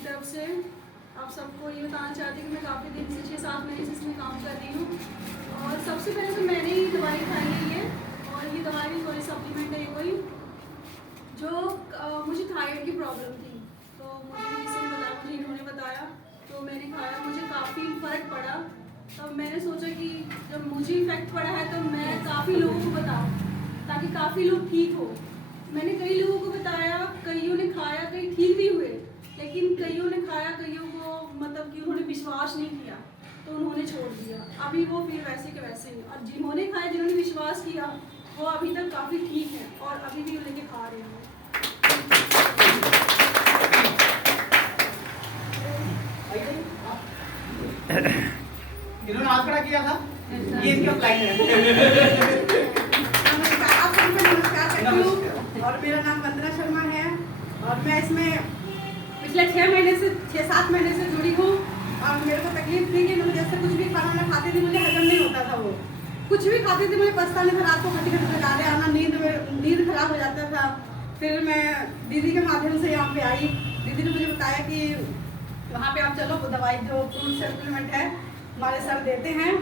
की तरफ से आप सबको ये बताना चाहती हूँ कि मैं काफ़ी दिन से 6-7 महीने से इसमें काम कर रही हूँ। और सबसे पहले तो मैंने ही दवाई खाई है ये, और ये दवाई भी कोई सप्लीमेंट है कोई, जो मुझे थायराइड की प्रॉब्लम थी, तो मुझे किसी ने बताया, मुझे इन्होंने बताया, तो मैंने खाया, मुझे काफ़ी फ़र्क पड़ा। तो मैंने सोचा कि जब मुझे इफेक्ट पड़ा है तो मैं काफ़ी लोगों को बताऊँ ताकि काफ़ी लोग ठीक हो। मैंने कई लोगों को बताया, कईयों ने खाया, कई ठीक भी हुए, लेकिन कईयों ने खाया, कईयों को मतलब कि उन्होंने विश्वास नहीं किया तो उन्होंने छोड़ दिया। अभी वो फिर वैसे के वैसे ही, और जिन्होंने खाया, जिन्होंने विश्वास किया, वो अभी तक काफ़ी ठीक है और अभी भी लेके खा रहे हैं। इन्होंने हाथ खड़ा किया था, ये इनकी अपलाइन है। आप सबको नमस्कार करती हूँ और मेरा नाम वंदना शर्मा है और मैं इसमें पिछले 6-7 महीने से जुड़ी हूँ। और मेरे को तकलीफ थी कि मुझे जैसे कुछ भी खाना मैं खाती थी, मुझे हजम नहीं होता था। वो कुछ भी खाती थी, मुझे पछता नहीं था, रात को खटी खटी लगाने आना, नींद खराब हो जाता था। फिर मैं दीदी के माध्यम से यहाँ पे आई। दीदी ने मुझे बताया कि वहाँ पे आप चलो, वो दवाई जो फ्रूट सप्लीमेंट है हमारे सर देते हैं,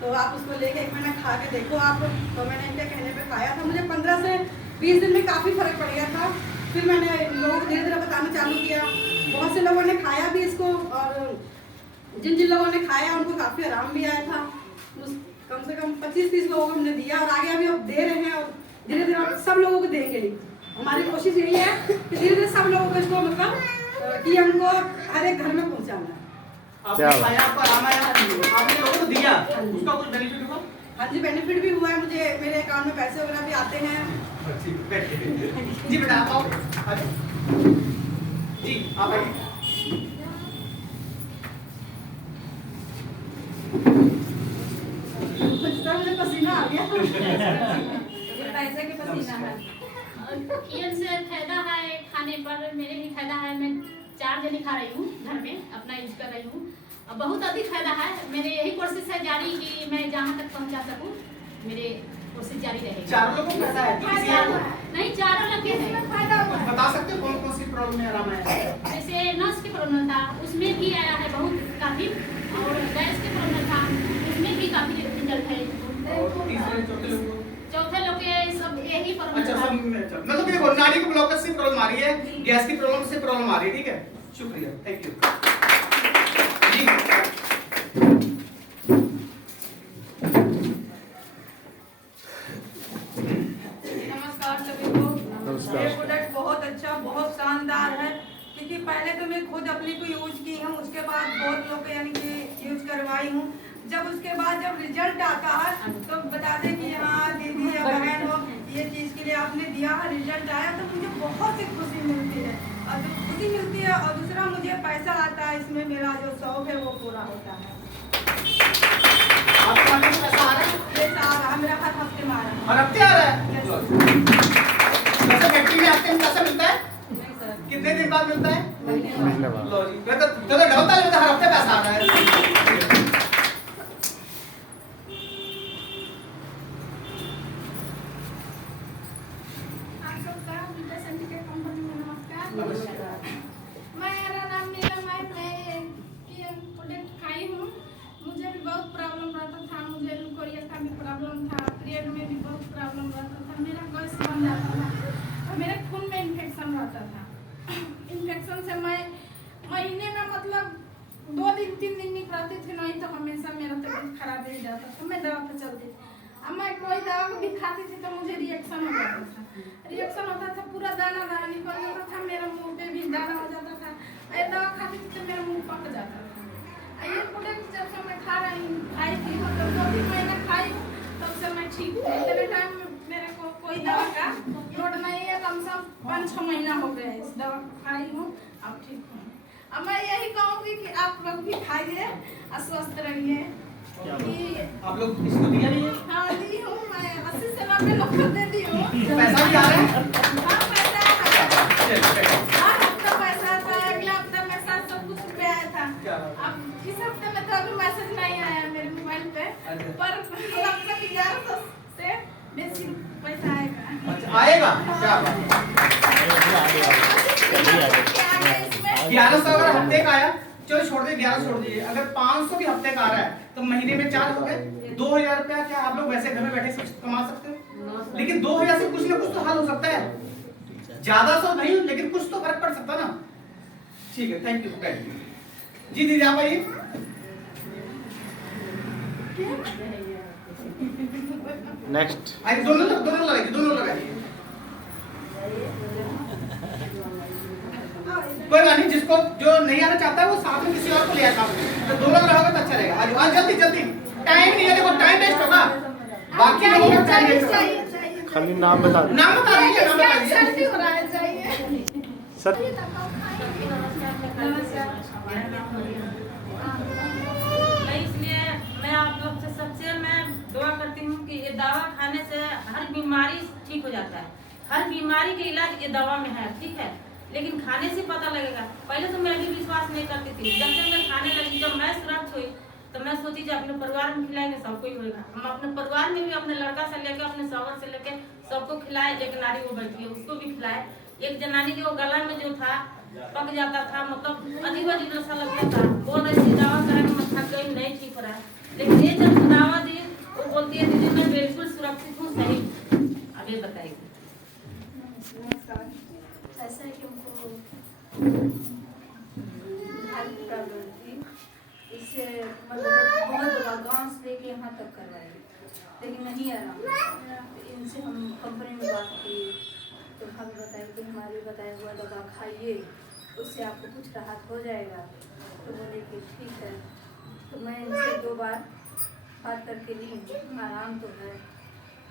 तो आप उसको लेके 1 महीना खा के देखो आप। तो मैंने इनके कहने पे खाया था, मुझे 15 से 20 दिन में काफ़ी फर्क पड़ गया था। फिर मैंने लोगों को धीरे धीरे बताना चालू किया। बहुत से लोगों ने खाया भी इसको, और जिन जिन लोगों ने खाया उनको काफ़ी आराम भी आया था। कम से कम 25-30 लोगों को हमने दिया और आगे अभी अब दे रहे हैं, और धीरे धीरे सब लोगों को देंगे। हमारी कोशिश यही है कि धीरे धीरे सब लोगों को इसको मतलब कि हमको हर एक घर में पहुँचाना है। आपने खाया, आपको आराम आया, आपने लोगों को दिया, उसका कुछ बेनिफिट हुआ? हाँ जी, बेनिफिट भी हुआ है मुझे। मेरे अकाउंट में पैसे वगैरह भी आते हैं। जी बेटा आप आओ। जी आप आइए। मुझे पसीना आ गया। पैसे के पसीना है। से फायदा है, खाने पर मेरे भी फायदा है। मैं 4 जने खा रही हूँ, घर में अपना यूज कर रही हूँ। बहुत अधिक फायदा है। मेरे यही कोशिश है जारी कि मैं जहाँ तक पहुँचा सकूँ, मेरे कोशिश जारी रहेगी। 4 लोगों को फायदा है? नहीं, 4 लोग के है। बता सकते हो कौन कौन सी प्रॉब्लम में आराम आया है? जैसे नस की प्रॉब्लम था, उसमें भी आया है बहुत काफी, और गैस की प्रॉब्लम था, उसमें भी काफी रिजल्ट है। और तीसरे चौथे लोग के सब यही प्रॉब्लम। अच्छा, सब मतलब देखो, नाड़ी की ब्लॉकेज से प्रॉब्लम आ रही है, गैस की प्रॉब्लम से प्रॉब्लम आ रही है, ठीक है? शुक्रिया, थैंक यू जी। नमस्कार सभी को। ये प्रोडक्ट बहुत अच्छा, बहुत शानदार है, क्योंकि पहले तो मैं खुद अपने को यूज की हूँ, उसके बाद बहुत लोग यानी कि यूज करवाई हूँ। जब उसके बाद जब रिजल्ट आता है तो बताते कि हाँ दीदी या बहन हो, ये चीज़ के लिए आपने दिया है, रिजल्ट आया, तो मुझे बहुत सी खुशी मिलती है। और जो खुशी मिलती है, और दूसरा मुझे पैसा आता है, इसमें मेरा जो शौक है वो पूरा होता है। आपके खाने में पैसा आ रहा है? पैसा आ रहा है, मेरा हर हफ्ते में आ रहा है। हर हफ्ते आ रहा है? वैसे फैक्ट्री में हफ्ते में पैसा मिलता है? कितने दिन बाद मिलता है? महीने बाद। लो जी, मैं तो डबल ताली में हर हफ्ते पैसा आ रहा है। मेरा नाम नीलम है। मैं ये प्रोडक्ट खाई हूँ। मुझे भी बहुत प्रॉब्लम रहता था, मुझे लुकोरिया का भी प्रॉब्लम था, पीरियड में भी बहुत प्रॉब्लम रहता था, मेरा गैस बन जाता था और मेरे खून में इन्फेक्शन रहता था। इन्फेक्शन से मैं महीने में मतलब 2 दिन 3 दिन निकलती थी, नहीं तो हमेशा मेरा तबीयत खराब हो जाता था। मैं दवा पर चलती थी, अब मैं कोई दवा भी खाती थी तो मुझे रिएक्शन हो जाता था। रिएक्शन होता था, पूरा दाना दाना निकल जाता था, मेरा मुंह पे भी दाना हो जाता था। ये दवा खाती थी तो मेरा मुंह पक जाता था। ये प्रोडक्ट जब से मैं खाई थी, मतलब 2-3 महीने खाई हूँ, तब से मैं ठीक हूँ। इतने टाइम मेरे को कोई दवा का लोड नहीं है, कम से कम 5-6 महीना हो गया इस दवा खाई हूँ, अब ठीक हूँ। अब मैं यही कहूँगी कि आप लोग भी खाइए और स्वस्थ रहिए। आप लोग इसको दिया नहीं है? हाँ दी हूँ मैं, 80 से 90 लोग को दे दी हूँ। पैसा भी आ रहा है? हाँ पैसा हर हफ्ता पैसा आता है। अगला हफ्ता मेरे साथ सब कुछ रुपया आया था। अब इस हफ्ते में तो अभी मैसेज नहीं आया मेरे मोबाइल पे, पर लगभग 1100 से बेसी पैसा आएगा। अच्छा आएगा? क्या बात है? 1100 अगर हफ्ते चलो छोड़ दीजिए, 1100 छोड़ दीजिए। अगर 500 भी हफ्ते का आ रहा है तो महीने में 4 हो गए 2000 रुपया। क्या आप लोग वैसे घर में बैठे कुछ कमा सकते हो? लेकिन 2000 से कुछ ना कुछ तो हल हो सकता है। ज्यादा तो नहीं लेकिन कुछ तो फर्क पड़ सकता ना। ठीक है, थैंक यू। जी दीदी आप आइए। नेक्स्ट आइए, दोनों लगाइए। कोई बात नहीं, जिसको जो नहीं आना चाहता है वो साथ में किसी और को ले आता है, तो दोनों रहोगे तो अच्छा रहेगा। आज जल्दी टाइम नहीं है, देखो टाइम वेस्ट होगा। बाकी लोगों का टाइम वेस्ट होगा। खाली नाम बता दो। नाम बता दीजिए, नाम बता दीजिए। सेल्फी हो रहा है, चाहिए सर इसलिए मैं आप लोग से सबसे मैं दुआ करती हूँ कि ये दवा खाने से हर बीमारी ठीक हो जाता है। हर बीमारी के इलाज ये दवा में है, ठीक है। लेकिन खाने से पता लगेगा। पहले तो मैं भी विश्वास नहीं करती थी, जब से मैं खाने लगी, जब मैं सुरक्षित हुई तो मैं सोची जब अपने परिवार में खिलाएंगे सबको ही होगा। हम अपने परिवार में भी अपने लड़का से लेकर अपने सवर से लेकर सबको खिलाए। एक नारी वो बैठी है उसको भी खिलाए। एक जनानी के वो गला में जो था पक जाता था, मतलब अजीब सा लगता था। बोल रही थी दवा कराने में थक गई, नहीं ठीक हो रहा है। लेकिन ये जब दवा दी वो बोलती है दीदी मैं बिल्कुल सुरक्षित हूँ, सही। अब ये बताइए। ऐसा है कि हमको हेल्थ प्रॉब्लम थी, इससे मतलब बहुत दवा गाँव से लेके यहाँ तक करवाई, लेकिन नहीं आराम। इनसे हम कंपनी में बात की तो हम बताए कि हमारे बताया हुआ दवा खाइए, उससे आपको कुछ राहत हो जाएगा। तो बोले कि ठीक है। तो मैं इनसे 2 बार बात करके ली, आराम तो है।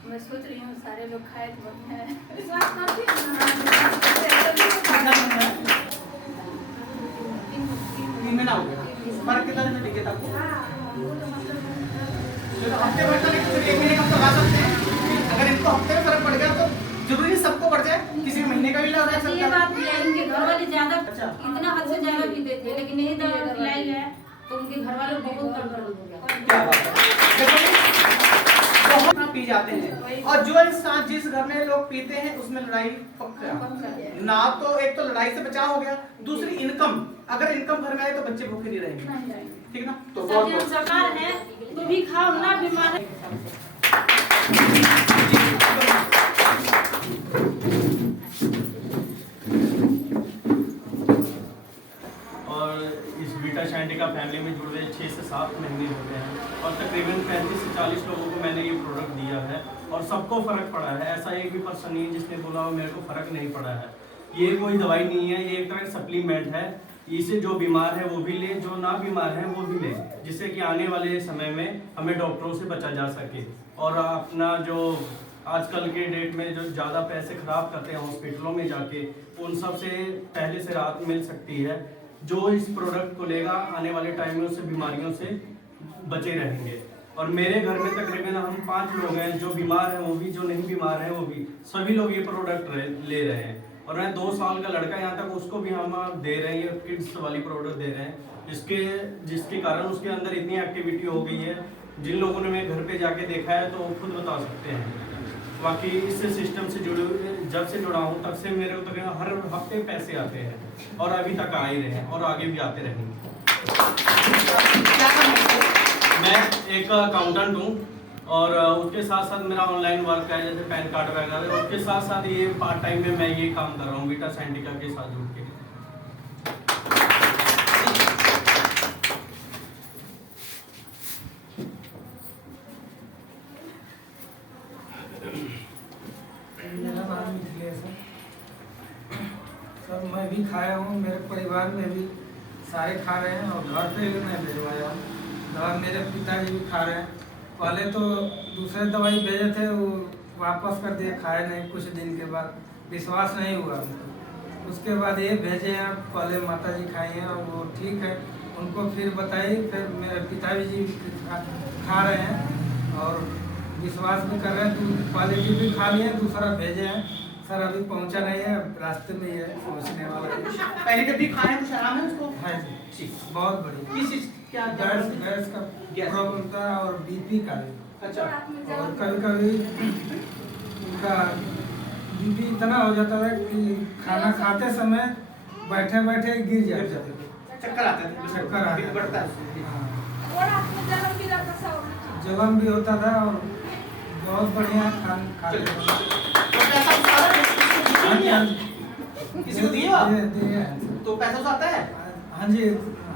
मैं सोच रही हूँ सारे लोग खाए तो बढ़िया है। विश्वास करती हूँ। 3 महीना हो गया। फर्क कितना दिन में दिखे था आपको? हफ्ते भर का नहीं तो 1 महीने का तो लगा सकते हैं। अगर इनको हफ्ते में फर्क पड़ गया तो जरूरी सबको पड़ जाए, किसी महीने का भी लगा सकता है। ये बात भी है, इनके घर वाले ज्यादा अच्छा। इतना हद से ज्यादा भी देते हैं, लेकिन यही दवा खिलाई है तो उनके घर वाले बहुत कंट्रोल हो गया। क्या बात है। देखो बहुत पी जाते हैं, और जो इंसान जिस घर में लोग पीते हैं उसमें लड़ाई पक्का ना। तो एक तो लड़ाई से बचाव हो गया, दूसरी इनकम। अगर इनकम घर में आए तो बच्चे भूखे नहीं रहेंगे, ठीक ना। तो बहुत सरकार है तो भी खाओ ना, बीमार है। और इस बीटा शाइंटिका फैमिली में जुड़े 6 से 7 महीने हो गए हैं और तकरीबन 35 से 40 लोगों को मैंने ये प्रोडक्ट दिया है और सबको फ़र्क पड़ा है। ऐसा एक भी पर्सन नहीं है जिसने बोला हो मेरे को फ़र्क नहीं पड़ा है। ये कोई दवाई नहीं है, ये एक तरह का सप्लीमेंट है। इसे जो बीमार है वो भी ले, जो ना बीमार है वो भी ले, जिससे कि आने वाले समय में हमें डॉक्टरों से बचा जा सके। और अपना जो आजकल के डेट में जो ज़्यादा पैसे ख़राब करते हैं हॉस्पिटलों में जाके, उन सब से पहले से राहत मिल सकती है। जो इस प्रोडक्ट को लेगा आने वाले टाइम में उससे बीमारियों से बचे रहेंगे। और मेरे घर में तकरीबन हम 5 लोग हैं, जो बीमार हैं वो भी, जो नहीं बीमार हैं वो भी, सभी लोग ये प्रोडक्ट ले रहे हैं। और मैं 2 साल का लड़का यहाँ तक उसको भी हम दे रहे हैं, किड्स वाली प्रोडक्ट दे रहे हैं, जिसके कारण उसके अंदर इतनी एक्टिविटी हो गई है। जिन लोगों ने मेरे घर पे जाके देखा है तो वो खुद बता सकते हैं। बाकी इस सिस्टम से जुड़े हुए जब से जुड़ा हूँ तब से मेरे को हर हफ्ते पैसे आते हैं और अभी तक आ ही रहे हैं और आगे भी आते रहेंगे। मैं एक अकाउंटेंट हूँ और उसके साथ साथ मेरा ऑनलाइन वर्क है, जैसे पैन कार्ड वगैरह। उसके साथ साथ ये पार्ट टाइम में मैं ये काम कर रहा हूँ बीटा शाइंटिका के साथ जुड़ के। मेरा नाम मिथिलेश है सर। मैं भी खाया हूँ, मेरे परिवार में भी सारे खा रहे हैं और घर पे भी मैं भिजवाया हूँ दवा। मेरे पिताजी भी खा रहे हैं। पहले तो दूसरे दवाई भेजे थे, वो वापस कर दिए, खाए नहीं। कुछ दिन के बाद विश्वास नहीं हुआ उनको, उसके बाद ये भेजे हैं। पहले माताजी खाई हैं और वो ठीक है, उनको फिर बताई। फिर मेरे पिताजी खा रहे हैं और विश्वास भी कर रहे हैं। तो क्वालिटी भी खा लिए, दूसरा भेजे हैं सर। अभी पहुंचा नहीं है, रास्ते में ही है, पहुंचने वाला है। पहले जब भी खाए कुछ आराम है उसको? हाँ जी, ठीक, बहुत बढ़िया। किस चीज क्या? गैस का प्रॉब्लम था और बीपी का भी। अच्छा। और कभी कभी उनका बीपी इतना हो जाता था कि खाना खाते समय बैठे बैठे गिर जाते थे। चक्कर आता है, चक्कर आता है। बढ़ता है। हाँ, और रात में जलन भी रहता सब। जलन भी होता था और बहुत बढ़िया खाते थे। तो पैसा उसका आता है? हाँ जी, हाँ जी। किसी को दिए आप? दिए हैं। तो पैसा उसका आता है? हाँ जी,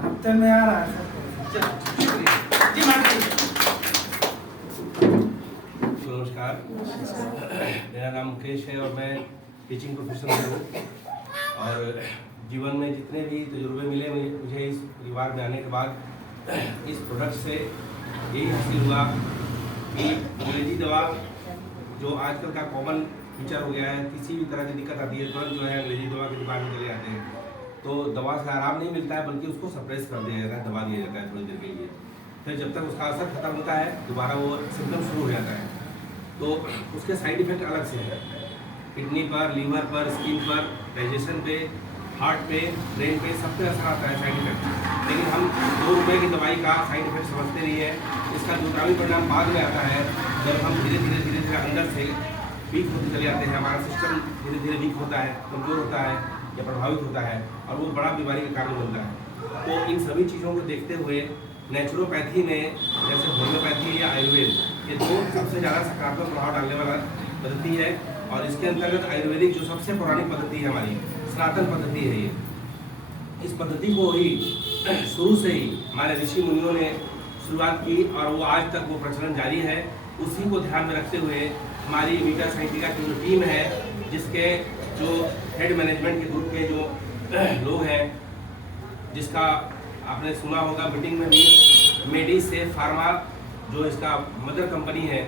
हफ्ते में आ रहा है सब। चलो, शुक्रिया। जी मैडम। नमस्कार, मेरा नाम मुकेश है और मैं टीचिंग प्रोफेशनल हूँ। और जीवन में जितने भी तजुर्बे मिले मुझे इस परिवार में आने के बाद इस प्रोडक्ट से यही हासिल हुआ कि अंग्रेजी दवा जो आजकल का कॉमन फीचर हो गया है, किसी भी तरह की दिक्कत आती है तुरंत जो है अंग्रेजी दवा की दुकान में चले जाते हैं। तो दवा से आराम नहीं मिलता है बल्कि उसको सप्रेस कर दिया जाता है, दबा दिया जाता है थोड़ी देर के लिए। फिर जब तक उसका असर खत्म होता है दोबारा वो सिम्टम शुरू हो जाता है। तो उसके साइड इफेक्ट अलग से है, किडनी पर, लीवर पर, स्किन पर, डाइजेशन पे, हार्ट पे, ब्रेन पे, सब पे असर आता है साइड इफेक्ट। लेकिन हम 2 रुपये की दवाई का साइड इफेक्ट समझते नहीं है। इसका दूसरा परिणाम बाद में आता है जब हम धीरे धीरे अंदर से वीक होते चले जाते हैं, हमारा सिस्टम धीरे धीरे वीक होता है, कमज़ोर होता है या प्रभावित होता है और वो बड़ा बीमारी का कारण बनता है। तो इन सभी चीज़ों को देखते हुए नेचुरोपैथी में जैसे होम्योपैथी या आयुर्वेद, ये 2 सबसे ज़्यादा सकारात्मक प्रभाव डालने वाला पद्धति है। और इसके अंतर्गत आयुर्वेदिक जो सबसे पौराणिक पद्धति है हमारी, सनातन पद्धति है ये। इस पद्धति को ही शुरू से ही हमारे ऋषि मुनियों ने शुरुआत की और वो आज तक वो प्रचलन जारी है। उसी को ध्यान में रखते हुए हमारी वीटा साइंटिका की जो टीम है, जिसके जो हेड मैनेजमेंट के ग्रुप के जो लोग हैं, जिसका आपने सुना होगा मीटिंग में भी, मेडिसेफ फार्मा जो इसका मदर कंपनी है,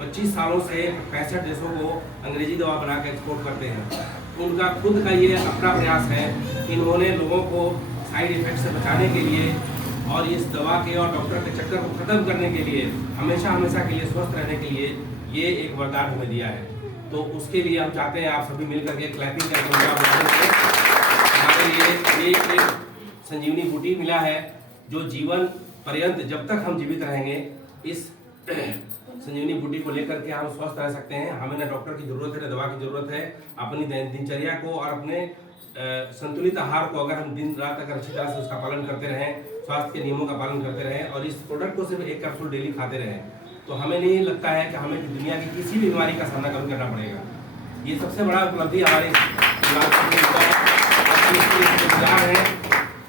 25 सालों से 65 देशों को अंग्रेजी दवा बना के एक्सपोर्ट करते हैं। उनका खुद का ये अपना प्रयास है, इन्होंने लोगों को साइड इफेक्ट से बचाने के लिए और इस दवा के और डॉक्टर के चक्कर को खत्म करने के लिए, हमेशा के लिए स्वस्थ रहने के लिए ये एक वरदान हमें दिया है। तो उसके लिए हम चाहते हैं आप सभी मिल करके क्लैपिंग करके हमारे लिए एक संजीवनी बूटी मिला है जो जीवन पर्यंत जब तक हम जीवित रहेंगे इस संजीवनी बूटी को लेकर के हम स्वस्थ रह सकते हैं। हमें न डॉक्टर की जरूरत है न दवा की जरूरत है। अपनी दिनचर्या को और अपने संतुलित आहार को अगर हम दिन रात अगर अच्छी तरह से उसका पालन करते रहें, स्वास्थ्य के नियमों का पालन करते रहें और इस प्रोडक्ट को सिर्फ 1 कैप्सूल डेली खाते रहें, तो हमें नहीं लगता है कि हमें दुनिया की किसी भी बीमारी का सामना कभी करना पड़ेगा। ये सबसे बड़ा उपलब्धि हमारे है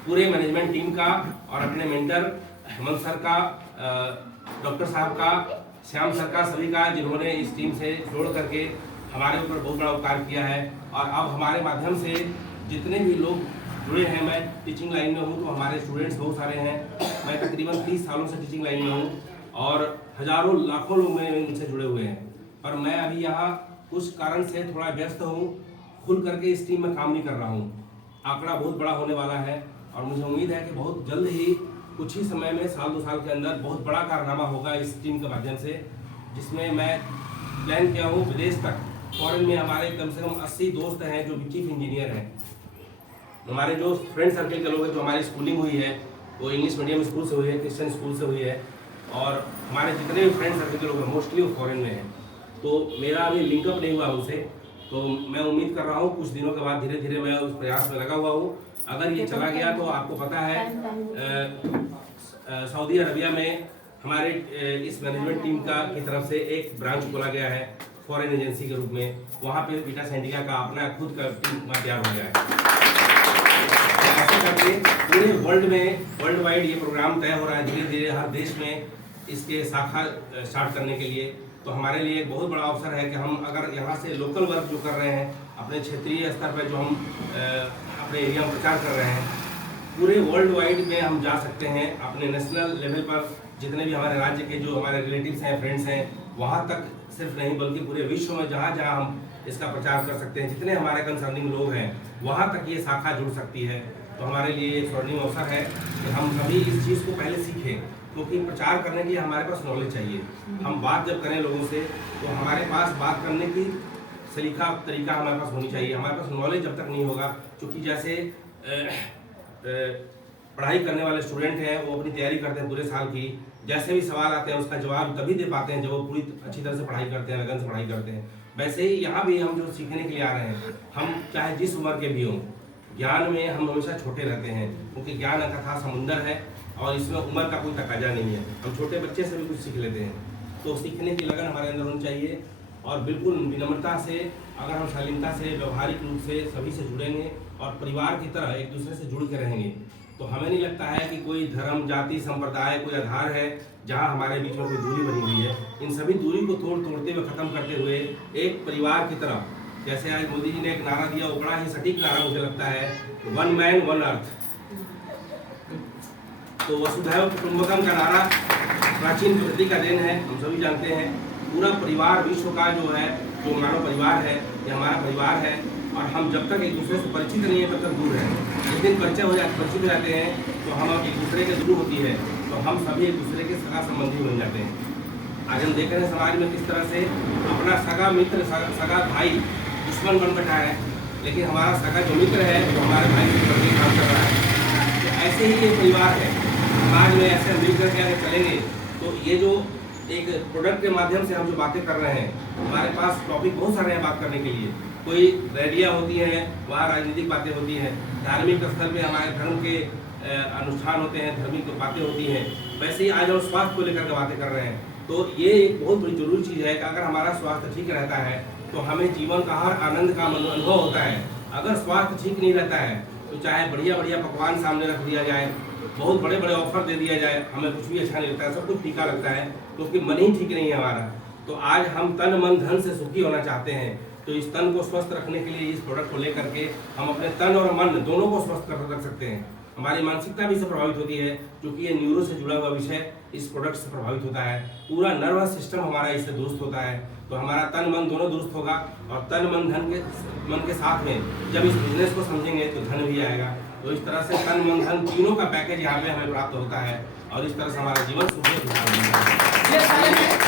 पूरे मैनेजमेंट टीम का और अपने मेंटर हेमंत सर का, डॉक्टर साहब का, श्याम सर का, सभी का, जिन्होंने इस टीम से जोड़ करके हमारे ऊपर बहुत बड़ा उपकार किया है। और अब हमारे माध्यम से जितने भी लोग जुड़े हैं, मैं टीचिंग लाइन में हूँ तो हमारे स्टूडेंट्स बहुत सारे हैं। मैं तकरीबन 30 सालों से टीचिंग लाइन में हूँ और हजारों लाखों लोग मेरे इनसे जुड़े हुए हैं। पर मैं अभी यहाँ कुछ कारण से थोड़ा व्यस्त हूँ, खुल करके इस टीम में काम नहीं कर रहा हूँ। आंकड़ा बहुत बड़ा होने वाला है और मुझे उम्मीद है कि बहुत जल्द ही कुछ ही समय में 1-2 साल के अंदर बहुत बड़ा कारनामा होगा इस टीम के माध्यम से, जिसमें मैं प्लान किया हूँ विदेश तक, फॉरेन में हमारे कम से कम 80 दोस्त हैं जो चीफ इंजीनियर हैं। हमारे जो फ्रेंड सर्कल के लोग हैं, जो हमारी स्कूलिंग हुई है वो इंग्लिश मीडियम स्कूल से हुई है, क्रिश्चियन स्कूल से हुई है और हमारे जितने भी फ्रेंड सर्कल के लोग हैं मोस्टली वो फॉरेन में हैं। तो मेरा अभी लिंकअप नहीं हुआ उनसे, तो मैं उम्मीद कर रहा हूँ कुछ दिनों के बाद धीरे धीरे मैं उस प्रयास में लगा हुआ हूँ। अगर ये चला गया तो आपको पता है सऊदी अरबिया में हमारे इस मैनेजमेंट टीम की तरफ से एक ब्रांच खोला गया है फॉरेन एजेंसी के रूप में। वहाँ पे वीटा साइंटिका का अपना खुद का टीम तैयार हो गया है। ऐसे करके पूरे वर्ल्ड वाइड ये प्रोग्राम तय हो रहा है धीरे धीरे हर देश में इसके शाखा स्टार्ट करने के लिए। तो हमारे लिए एक बहुत बड़ा अवसर है कि हम अगर यहाँ से लोकल वर्क जो कर रहे हैं, अपने क्षेत्रीय स्तर पर जो हम अपने एरिया में प्रचार कर रहे हैं, पूरे वर्ल्ड वाइड में हम जा सकते हैं। अपने नेशनल लेवल पर जितने भी हमारे राज्य के जो हमारे रिलेटिव्स हैं, फ्रेंड्स हैं, वहाँ तक सिर्फ नहीं बल्कि पूरे विश्व में जहाँ जहाँ हम इसका प्रचार कर सकते हैं, जितने हमारे कंसर्निंग लोग हैं वहाँ तक ये शाखा जुड़ सकती है। तो हमारे लिए एक स्वर्णिम अवसर है कि हम सभी इस चीज़ को पहले सीखें, क्योंकि प्रचार करने के लिए हमारे पास नॉलेज चाहिए। हम बात जब करें लोगों से तो हमारे पास बात करने की सलीका तरीका हमारे पास होनी चाहिए। हमारे पास नॉलेज जब तक नहीं होगा, क्योंकि जैसे पढ़ाई करने वाले स्टूडेंट हैं वो अपनी तैयारी करते हैं पूरे साल की, जैसे भी सवाल आते हैं उसका जवाब तभी दे पाते हैं जब वो पूरी अच्छी तरह से पढ़ाई करते हैं, लगन से पढ़ाई करते हैं। वैसे ही यहाँ भी हम जो सीखने के लिए आ रहे हैं, हम चाहे जिस उम्र के भी हों, ज्ञान में हम हमेशा छोटे रहते हैं, क्योंकि ज्ञान अथाह समुंदर है और इसमें उम्र का कोई तकाजा नहीं है। हम छोटे बच्चे से भी कुछ सीख लेते हैं, तो सीखने की लगन हमारे अंदर होनी चाहिए और बिल्कुल विनम्रता से, अगर हम शालीनता से, व्यवहारिक रूप से सभी से जुड़ेंगे और परिवार की तरह एक दूसरे से जुड़ के रहेंगे, तो हमें नहीं लगता है कि कोई धर्म, जाति, संप्रदाय कोई आधार है जहां हमारे बीच में कोई दूरी बनी हुई है। इन सभी दूरी को तोड़ते हुए ख़त्म करते हुए एक परिवार की तरह, जैसे आज मोदी जी ने एक नारा दिया, वो बड़ा ही सटीक नारा मुझे लगता है, 1 मैन 1 अर्थ। तो वसुधैव कुटुंबकम का नारा प्राचीन प्रकृति का देन है, हम सभी जानते हैं। पूरा परिवार विश्व का जो है, जो मानव परिवार है, ये हमारा परिवार है और हम जब तक एक दूसरे से परिचित नहीं है तब तक दूर हैं। जिस दिन परिचित हो जाते हैं तो हम एक दूसरे के दूर होती है तो हम सभी एक दूसरे के सगा संबंधी बन जाते हैं। आज हम देख रहे हैं समाज में किस तरह से अपना सगा मित्र, सगा भाई दुश्मन बन बैठा है, लेकिन हमारा सगा जो मित्र है वो हमारे भाई से बढ़ के काम कर रहा है। तो ऐसे ही ये परिवार है, समाज में ऐसे मिलकर के अगर चलेंगे तो ये जो एक प्रोडक्ट के माध्यम से हम जो बातें कर रहे हैं, हमारे पास टॉपिक बहुत सारे हैं बात करने के लिए। कोई रैलियाँ होती हैं, वहाँ राजनीतिक बातें होती हैं, धार्मिक स्थल पे हमारे धर्म के अनुष्ठान होते हैं, धार्मिक बातें होती हैं। वैसे ही आज हम स्वास्थ्य को लेकर के बातें कर रहे हैं, तो ये एक बहुत बड़ी जरूरी चीज़ है कि अगर हमारा स्वास्थ्य ठीक रहता है तो हमें जीवन का हर आनंद का अनुभव होता है। अगर स्वास्थ्य ठीक नहीं रहता है तो चाहे बढ़िया बढ़िया पकवान सामने रख दिया जाए, बहुत बड़े बड़े ऑफर दे दिया जाए, हमें कुछ भी अच्छा नहीं लगता है, सब कुछ फीका लगता है, क्योंकि मन ही ठीक नहीं है हमारा। तो आज हम तन मन धन से सुखी होना चाहते हैं, तो इस तन को स्वस्थ रखने के लिए इस प्रोडक्ट को लेकर के हम अपने तन और मन दोनों को स्वस्थ कर रख सकते हैं। हमारी मानसिकता भी इससे प्रभावित होती है, क्योंकि ये न्यूरो से जुड़ा हुआ विषय इस प्रोडक्ट से प्रभावित होता है। पूरा नर्वस सिस्टम हमारा इससे दुरुस्त होता है, तो हमारा तन मन दोनों दुरुस्त होगा और तन मन के साथ में जब इस बिजनेस को समझेंगे तो धन भी आएगा। तो इस तरह से तन मन धन तीनों का पैकेज यहाँ पे हमें प्राप्त होता है और इस तरह से हमारा जीवन सुखी होता है।